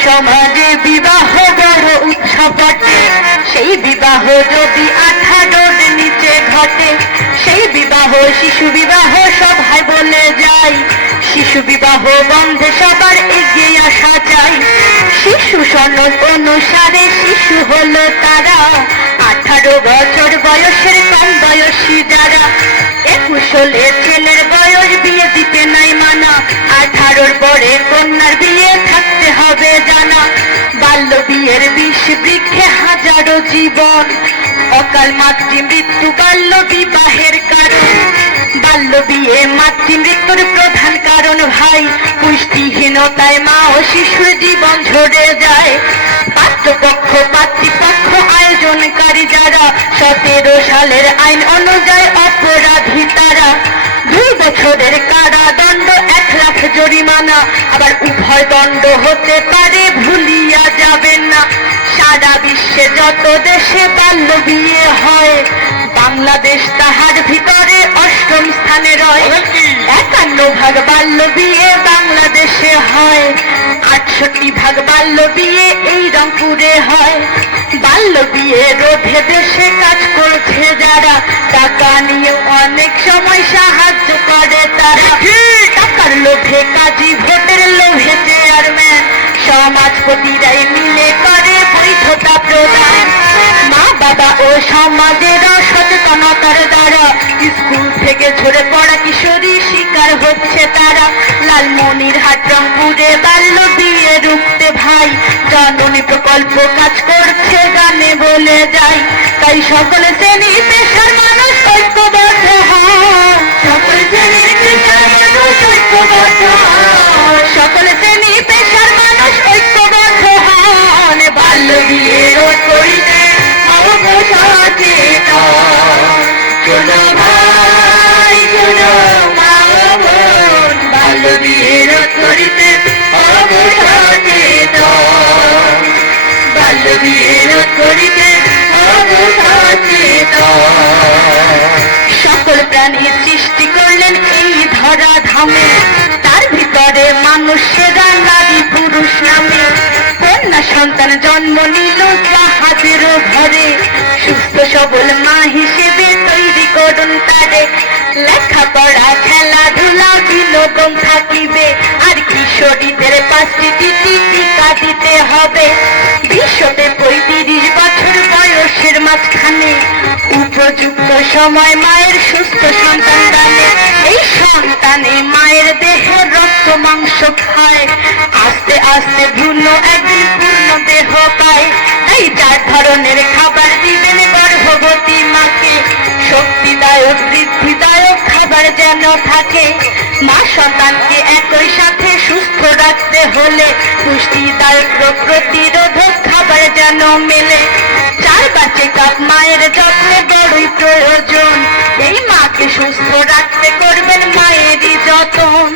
সমাজে বিবাহ বড় উৎসব সেই বিবাহ যদি আঠারোর নিচে ঘটে বিবাহ, শিশু বিবাহ সভায় বলে যায় শিশু বিবাহ বন্ধে সবার এগিয়ে আসা চাই। শিশু সনদ অনুসারে শিশু হলো তারা। আঠারো বছর বয়সের কম বয়সী যারা। একুশ হলে ছেলের বয়স বিয়ে দিতে নাই মানা। আঠারোর পরে কন্যার বিয়ে থাকতে হবে জানা। বাল্য বিয়ের বিষ বৃক্ষে হাজারো জীবন। অকাল মাতৃ মৃত্যু, বাল্য বিবাহের কারণ। বাল্য বিয়ে মাতৃ প্রধান কারণ ভাই। পুষ্টিহীনতায় মা ও শিশুর জীবন ঝরে যায়। পাত্রপক্ষ পাতৃপক্ষ আয়োজনকারী যারা, সতেরো সালের আইন অনুযায়ী অপরাধী তারা। দুই বছরের কারাদণ্ড এক লাখ জরিমানা। আবার উভয় দণ্ড হতে পারে, ভুলিয়া যাবেন না। সারা বিশ্বে যত দেশে বাল্য বিয়ে হয়, বাংলাদেশ তাহার ভিতরে অষ্টম স্থানে রয়। একান্ন ভাগ বাল্য বিয়ে বাংলাদেশে হয়। আটষট্টি ভাগ বাল্য বিয়ে এই রংপুরে হয়। বাল্য বিয়ে রোধে দেশে কাজ করছে যারা, টাকা নিয়ে অনেক সময় সাহায্য করে তারা। টাকার লোভে কাজী, ভোটের লোভে চেয়ারম্যান সমাজপতিরাই মিলে করে বৈধতা প্রদান। বাবা ও সমাজের সচেতনতার দ্বারা স্কুল থেকে ঝরে পড়া কিশোরী শিকার হচ্ছে তারা। লালমনির হাট রংপুরে বাল্য দিয়ে রুখতে ভাই। জননী প্রকল্প কাজ করছে গানে বলে যাই। তাই সকল শ্রেণি পেশার মানুষ ঐক্যবদ্ধ হয়। সকল শ্রেণির পেশার মানুষ ঐক্যবদ্ধ সকল শ্রেণি পেশার মানুষ ঐক্যবদ্ধ হন বাল্য বিয়ে রোধ করিতে সকল প্রাণী সৃষ্টি করলেন এই ধরা ধামে তার ভিতরে মানুষেরা নারী পুরুষ নামে। সন্তান জন্ম নিল জাহাজের ঘরে সুস্থ সবল মা হিসেবে তৈরি করুন তারে লেখাপড়া, খেলাধুলা বিনোদন থাকিবে। আর কিশোরীদের পাঁচটি টিটি টিকা দিতে হবে। বিশ্বতে পঁয়ত্রিশ বছর বয়সের মাঝখানে উপযুক্ত সময় মায়ের সুস্থ সন্তান দানে এই সন্তানে মায়ের দেহে রক্ত মাংস খায়। আস্তে আস্তে ভ্রূণ একদিন পূর্ণ দেহ পায়। তাই যার ধরনের খাবার দিবেন গর্ভবতী মাকে, শক্তিদায়ক, বৃদ্ধিদায়ক খাবার যেন থাকে। মা সন্তানকে একই সাথে সুস্থ রাখতে হলে পুষ্টিদায়ক রোগ প্রতিরোধক খাবার যেন মেলে। চার বাচ্চা কাপ মায়ের যত্নে সুস্থ রাখতে করবেন মায়েরই যতন।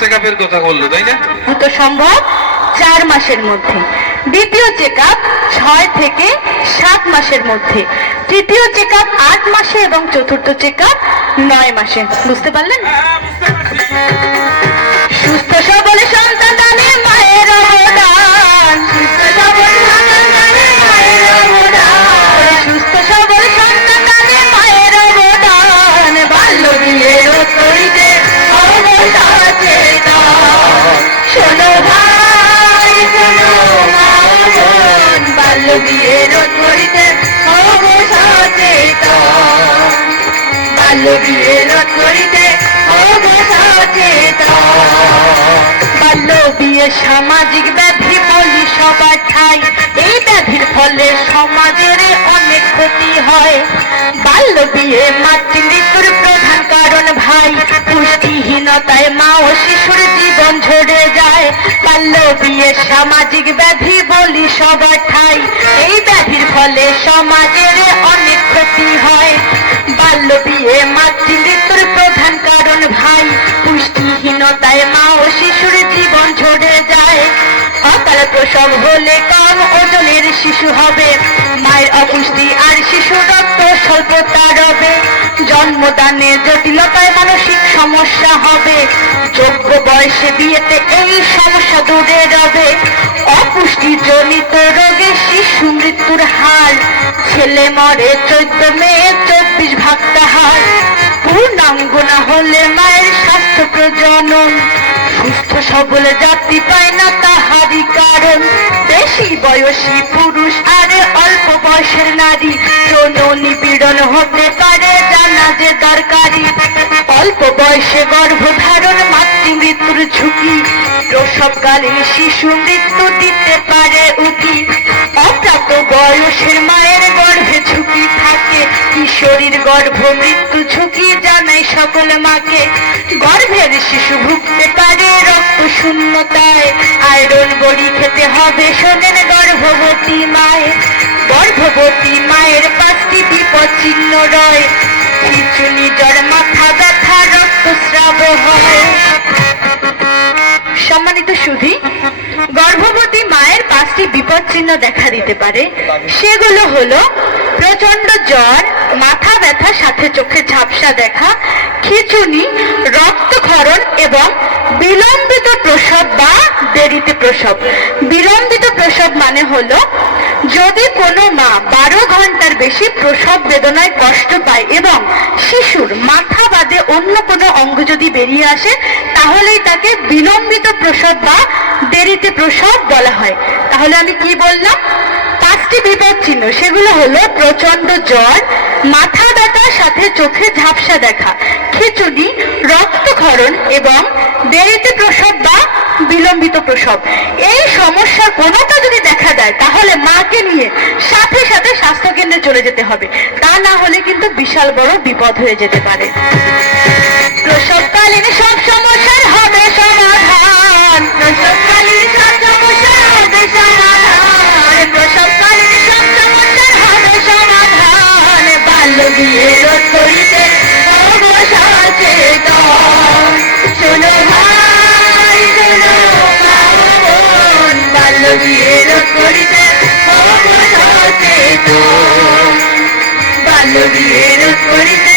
চেক আপের কথা বলল তাই না? দ্রুত সম্ভব? চার মাসের মধ্যে। দ্বিতীয় চেক আপ ছয় থেকে সাত মাসের মধ্যে। তৃতীয় চেক আপ আট মাসে এবং চতুর্থ চেক আপ নয় মাসে। বুঝতে পারলেন? সুস্থ সবল সন্তান সামাজিক ব্যাধি বলি সবার ঠাই। এই ব্যাধির ফলে সমাজের অনেক ক্ষতি হয়। বাল্য বিয়ে মাতৃ মৃত্যুর প্রধান কারণ ভাই। পুষ্টিহীনতায় মা ও শিশুর জীবন ঝরে যায়। বাল্য বিয়ে সামাজিক ব্যাধি বলি সবার ঠাই। এই ব্যাধির ফলে সমাজের অনেক ক্ষতি হয়। বাল্য বিয়ে মাতৃ মৃত্যুর প্রধান কারণ ভাই। পুষ্টিহীনতায় মা ও অকাল প্রসব হলে কম ওজনের শিশু হবে? মায়ের অপুষ্টি আর শিশু রক্ত স্বল্পতা রবে জন্মদানে জটিলতায় মানসিক সমস্যা হবে। যোগ্য বয়সে বিয়েতে এই সমস্যা দূরে রবে। অপুষ্টি জনিত রোগে শিশু মৃত্যুর হার। ছেলে মরে চোদ্দ মেয়ে চব্বিশ ভাগটা হার পূর্ণাঙ্গ না হলে মায়ের স্বাস্থ্য প্রজনন। সুস্থ সবল জাতি পায় না তাহারি কারণ। বেশি বয়সী পুরুষ আর অল্প বয়সের নারী, যৌন নিপীড়ন হতে পারে, জানা যে দরকারি। অল্প বয়সে গর্ভধারণ, মাতৃমৃত্যুর ঝুঁকি প্রসবকালীন শিশু মৃত্যু দিতে পারে উকি। অপ্রাপ্ত বয়সের মায়ের গর্ভে ঝুঁকি থাকে। কিশোরীর গর্ভ মৃত্যু ঝুঁকি জানাই সকল মাকে। গর্ভের শিশু ভুগতে পারে রক্ত শূন্যতায়। আয়রন বড়ি খেতে হবে শোনেন গর্ভবতী মায়ের। গর্ভবতী মায়ের পাঁচটি বিপদ চিহ্ন রয়। খিচুনি জ্বর, মাথা ব্যথা, রক্তস্রাব হয়। সম্মানিত সুধী গর্ভবতী মায়ের পাঁচটি বিপদ চিহ্ন দেখা দিতে পারে। সেগুলো হলো প্রচণ্ড জ্বর, মাথা ব্যথা, সাথে চোখে ঝাপসা দেখা, খিচুনি, রক্তক্ষরণ এবং বিলম্বিত প্রসব বা দেরিতে প্রসব। বিলম্বিত প্রসব মানে হলো, যদি কোনো মা বারো ঘণ্টার বেশি প্রসব বেদনায় কষ্ট পায় এবং শিশুর মাথা বাদে অন্য কোনো অঙ্গ যদি বেরিয়ে আসে, তাহলেই তাকে বিলম্বিত প্রসব বা দেরিতে প্রসব বলা হয়। তাহলে আমি কি বললাম? পাঁচটি বিপদ চিহ্ন সেগুলো হলো প্রচণ্ড জ্বর, মাথা ব্যথার সাথে চোখে ঝাপসা দেখা, খিচুড়ি, রক্তক্ষরণ এবং দেরিতে প্রসব বা বিলম্বিত প্রসব। এই সমস্যার কোনোটা যদি দেখা দেয়, তাহলে মাকে নিয়ে সাথে সাথে স্বাস্থ্য কেন্দ্রে চলে যেতে হবে। তা না হলে কিন্তু বিশাল বড় বিপদ হয়ে যেতে পারে। প্রসবকালীন সব সমস্যার হবে সমাধান। প্রসবকালীন সব বাল্য বিয়ে রোধ করিতে শোনো ভাই, শোনো বিয়ে রোধ করিতে বাল্য বিয়ে রোধ করিতে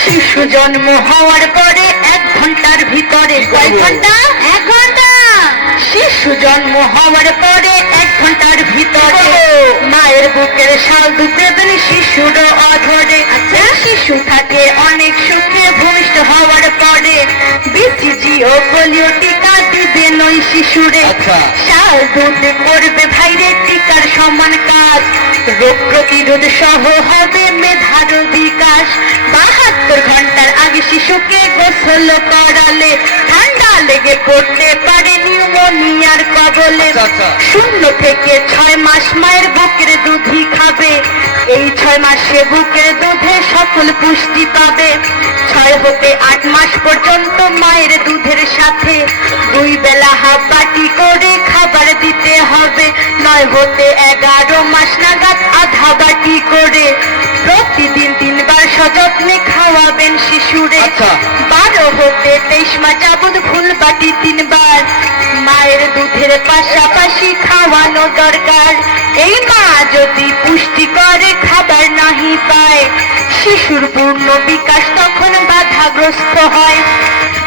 শিশু জন্ম হওয়ার পরে এক ঘণ্টার ভিতরে কয় ঘণ্টা? শিশু জন্ম হওয়ার পরে এক ঘণ্টার ভিতরে মায়ের বুকের শাল দুধেবেন শিশুর অধরে। আচ্ছা। শিশু থাকে অনেক সুখে ভূমিষ্ঠ হওয়ার পরে বিসিজি ও পোলিও টিকা দিবেন ওই শিশুরে। আচ্ছা। শাল দুধ করবে ভাইরে টিকার সমান কাজ। রোগ প্রতিরোধ সহ হবে মেধার বিকাশ। বাহাত্তর ঘণ্টার আগে শিশুকে গোসল করালে ঠান্ডা লেগে পড়তে পারে নিউমোনিয়ার কবলে আচ্ছা, আচ্ছা। শূন্য থেকে ছয় মাস মায়ের বুকের দুধই খাবে। এই ছয় মাসে বুকের দুধে সকল পুষ্টি পাবে। ছয় হতে আট মাস পর্যন্ত মায়ের দুধের সাথে। দুই বেলা হাফ বাটি করে খাবার দিতে হবে। নয় হতে এগারো মাস নাগাদ আধা বাটি করে। প্রতিদিন সযত্নে খাওয়াবেন শিশুরে। আচ্ছা। বারো হতে তেইশ মাস যাবৎ ফুল বাটি তিনবার। মায়ের দুধের পাশাপাশি খাওয়ানো দরকার। এই মা যদি পুষ্টি করে খাবার নাহি পায় শিশুর পূর্ণ বিকাশ তখন বাধাগ্রস্ত হয়।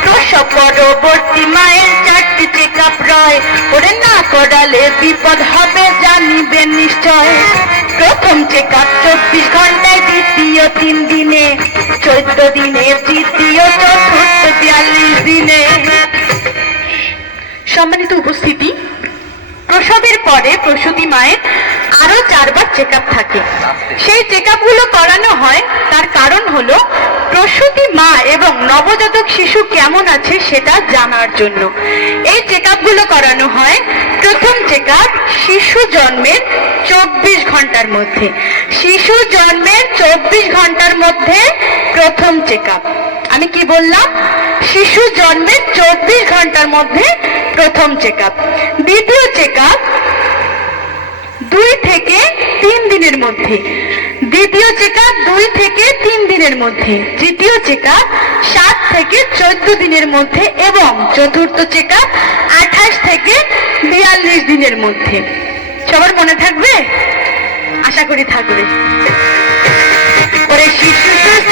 প্রসব পরবর্তী মায়ের চারটি আপ রয়। ওরে না করালে বিপদ হবে জানিবেন নিশ্চয়। প্রথম চেক আপ চব্বিশ ঘন্টায়, দ্বিতীয় তিন দিনে চোদ্দ দিনে, তৃতীয়, চতুর্থ, বিয়াল্লিশ দিনে। সম্মানিত উপস্থিতি প্রসবের পরে প্রসূতি মায়ের আরও চারবার চেক থাকে। সেই চেক করানো হয়, তার কারণ হলো প্রসূতি মা এবং নবজাতক শিশু কেমন আছে সেটা জানার জন্য। এই চেক করানো হয়, প্রথম চেক শিশু জন্মের চব্বিশ ঘণ্টার মধ্যে। শিশু জন্মের চব্বিশ ঘণ্টার মধ্যে প্রথম চেক আমি কি বললাম? শিশু জন্মের চব্বিশ ঘণ্টার মধ্যে প্রথম চেক দ্বিতীয় চেক দুই থেকে তিন দিনের মধ্যে, দ্বিতীয় চেক দুই থেকে তিন দিনের মধ্যে, তৃতীয় চেক সাত থেকে চোদ্দ দিনের মধ্যে এবং চতুর্থ চেক আঠাশ থেকে বিয়াল্লিশ দিনের মধ্যে। সবার মনে থাকবে? আশা করি থাকবে। শিশু সুস্থ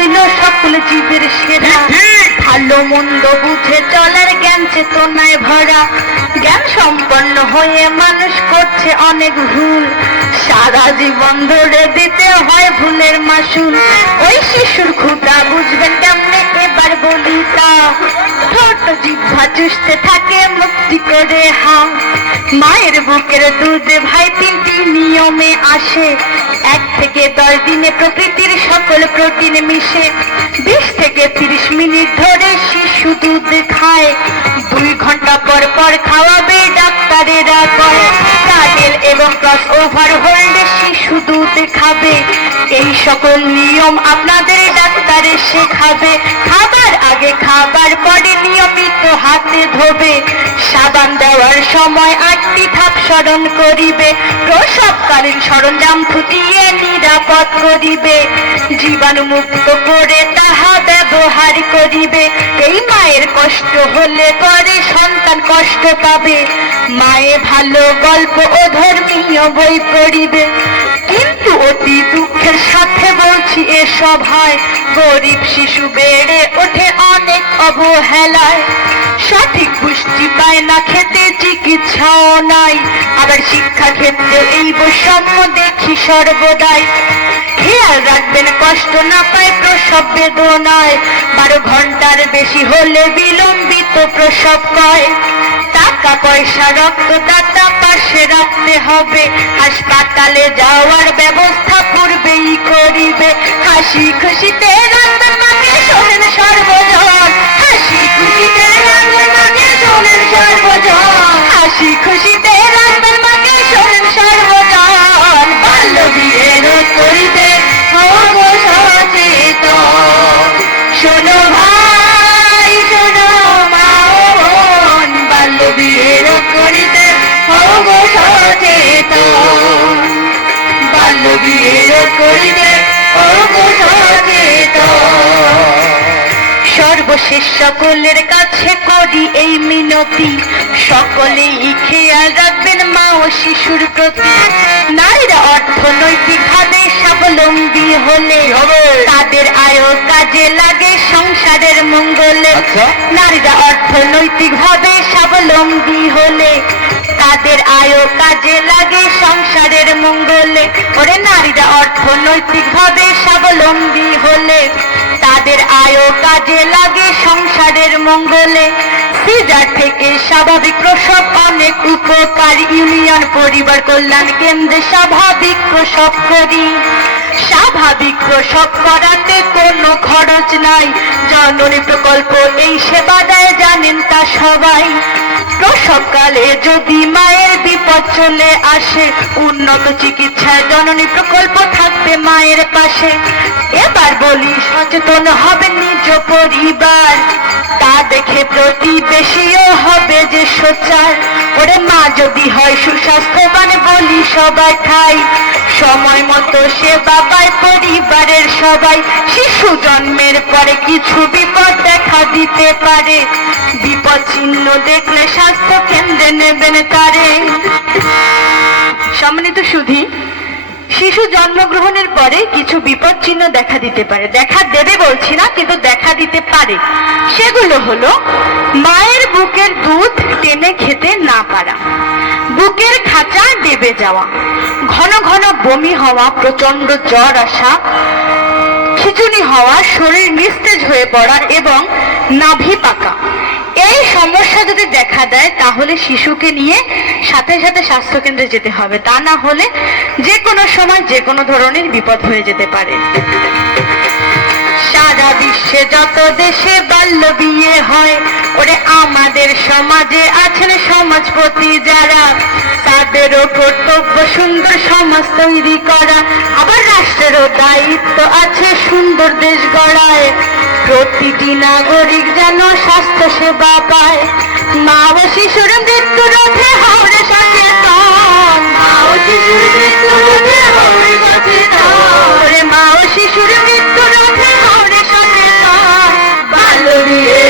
জীবের সেরা। ভালো মন্দ বুঝে চলার জ্ঞান চেতনায় ভরা। জ্ঞান সম্পন্ন হয়ে মানুষ করছে অনেক ভুল। সারা জীবন ধরে দিতে হয় ভুলের মাসুল। ওই শিশুর ক্ষুদা বুঝবেন কেমনে? এবার বলি তা ছোট জিভা চুষতে থাকে মুক্তি করে হা মায়ের বুকের দুধে ভাই তিনটি নিয়মে আসে। এক থেকে দশ দিনে প্রকৃতির সকল প্রোটিন মিশে, বিশ থেকে তিরিশ মিনিট ধরে শিশু দুধ খায়। দুই ঘণ্টা পর পর খাওয়াবে ডাক্তারেরা কয় এবং ক্রস ওভার হোল্ডে শিশু দুধ খাবে। এই সকল নিয়ম আপনাদের ডাক্তারে শেখাবে। খাবার আগে খাবার পরে নিয়মিত হাতে ধোবে। সাবান দেওয়ার সময় আটটি ধাপ স্মরণ করিবে। প্রসবকালীন সরঞ্জাম ফুটিয়ে নিরাপদ করিবে। জীবাণু মুক্ত করে তাহা ব্যবহার করিবে। এই মায়ের কষ্ট হলে পরে সন্তান কষ্ট পাবে। মায়ে ভালো গল্প ও ধর্মীয় বই পড়িবে। অতি দুঃখের সাথে বলছি এসব হয় গরিব শিশু বেড়ে ওঠে অনেক অবহেলায়। সঠিক পুষ্টি পায় না খেতে, চিকিৎসাও নাই। আবার শিক্ষা ক্ষেত্রে এই বৈষম্য দেখি সর্বদাই। খেয়াল রাখবেন, কষ্ট না পায় প্রসব বেদনায়। বারো ঘণ্টার বেশি হলে বিলম্বিত প্রসব কয়। টাকা পয়সা রক্তদাতা পাশে রাখতে হবে। হাসপাতালে যাওয়ার ব্যবস্থা পূর্বেই করিবে। হাসি খুশিতে রান্নার শোনেন সর্বজন হাসি খুশিতে শোনেন সর্বজন হাসি খুশিতে মাকে শোনেন সর্বজন বাল্য বিয়ে রোধ শোনো ভাই হব সচেতন সর্বশেষ সকলের কাছে করি এই মিনতি। সকলেই খেয়াল রাখবেন মা ও শিশুর প্রতি। নারীরা অর্থনৈতিক ভাবে স্বাবলম্বী হলে তাদের আয় কাজে লাগে সংসারের মঙ্গলে। আচ্ছা। নারীরা অর্থনৈতিক ভাবে স্বাবলম্বী হলে তাদের আয় কাজে লাগে, সংসারের মঙ্গলে। ওরে নারীরা অর্থনৈতিক ভাবে স্বাবলম্বী হলে, তাদের আয় কাজে লাগে, সংসারের মঙ্গলে। সিজার থেকে স্বাভাবিক প্রসব, অনেক উপকার। ইউনিয়ন, পরিবার কল্যাণ কেন্দ্রে স্বাভাবিক প্রসব করি। স্বাভাবিক প্রসব করাতে কোনো খরচ নাই। জননী প্রকল্প এই সেবা দেয়, জানেন তা সবাই। প্রসবকালে যদি মায়ের বিপদ চলে আসে, উন্নত চিকিৎসায় জননী প্রকল্প থাকবে মায়ের পাশে। এবার বলি, সচেতন হবে নিজ পরিবার। তা দেখে প্রতিবেশীও হবে যে সোচার ওরে মা, যদি হয় সুস্বাস্থ্যবান বলি সবাই ঠাই। সময় মতো সেবা পায় পরিবারের সবাই। শিশু জন্মের পরে কিছু বিপদ দেখা দিতে পারে। বিপদ চিহ্ন দেখলে স্বাস্থ্য কেন্দ্রে নেবেন তারে। সম্মানিত সুধী, শিশু জন্মগ্রহণের পরে কিছু বিপদ চিহ্ন দেখা দিতে পারে। দেখা দেবে বলছি না, কিন্তু দেখা দিতে পারে। সেগুলো হলো, মায়ের বুকের দুধ টেনে খেতে না পারা, বুকের খাঁচা দেবে যাওয়া, ঘন ঘন বমি হওয়া প্রচণ্ড জ্বর আসা খিচুনি হওয়া, শরীর নিস্তেজ হয়ে পড়া এবং নাভি পাকা। এই সমস্যা যদি দেখা দেয়, তাহলে শিশুকে নিয়ে সাথে সাথে স্বাস্থ্য কেন্দ্রে যেতে হবে। তা না হলে যে কোনো সময় যে কোনো ধরনের বিপদ হয়ে যেতে পারে। সারা বিশ্বে যত দেশে বাল্য বিয়ে হয় আমাদের সমাজে আছেন সমাজপতি যারা, তাদেরও কর্তব্য সুন্দর সমাজ তৈরি করা। আবার রাষ্ট্রেরও দায়িত্ব আছে সুন্দর দেশ গড়ায়। প্রতিটি নাগরিক যেন স্বাস্থ্য সেবা পায়। মা ও শিশুর মৃত্যু রোধে হাওড়ে সচেতন মা ও শিশুর মৃত্যু রোধে হাওড়ে সচেতন বাল্য বিয়ে